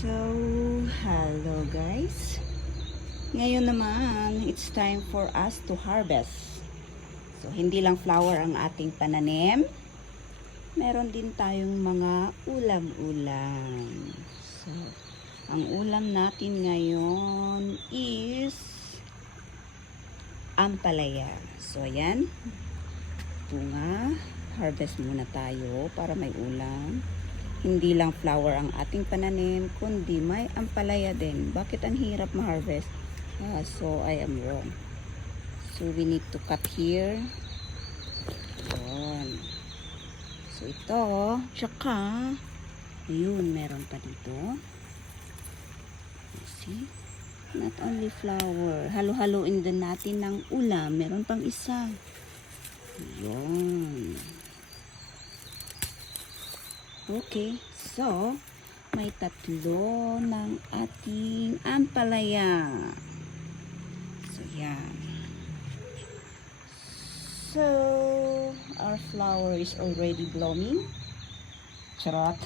So, hello guys. Ngayon naman, it's time for us to harvest. So, hindi lang flower ang ating pananim. Meron din tayong mga ulam-ulam. So, ang ulam natin ngayon is ampalaya. So, ayan. Bunga. Harvest muna tayo para may ulam. Hindi lang flower ang ating pananim, kundi may ampalaya din. Bakit ang hirap ma-harvest? So I am wrong. So we need to cut here. Ayan. So ito, tsaka, ayun, meron pa dito. See? Not only flower. Halo-haloin din natin ng ulam. Meron pang isa. Ayan. Okay, so may tatlo ng ating ampalaya. So, yan. So, our flower is already blooming. Charot.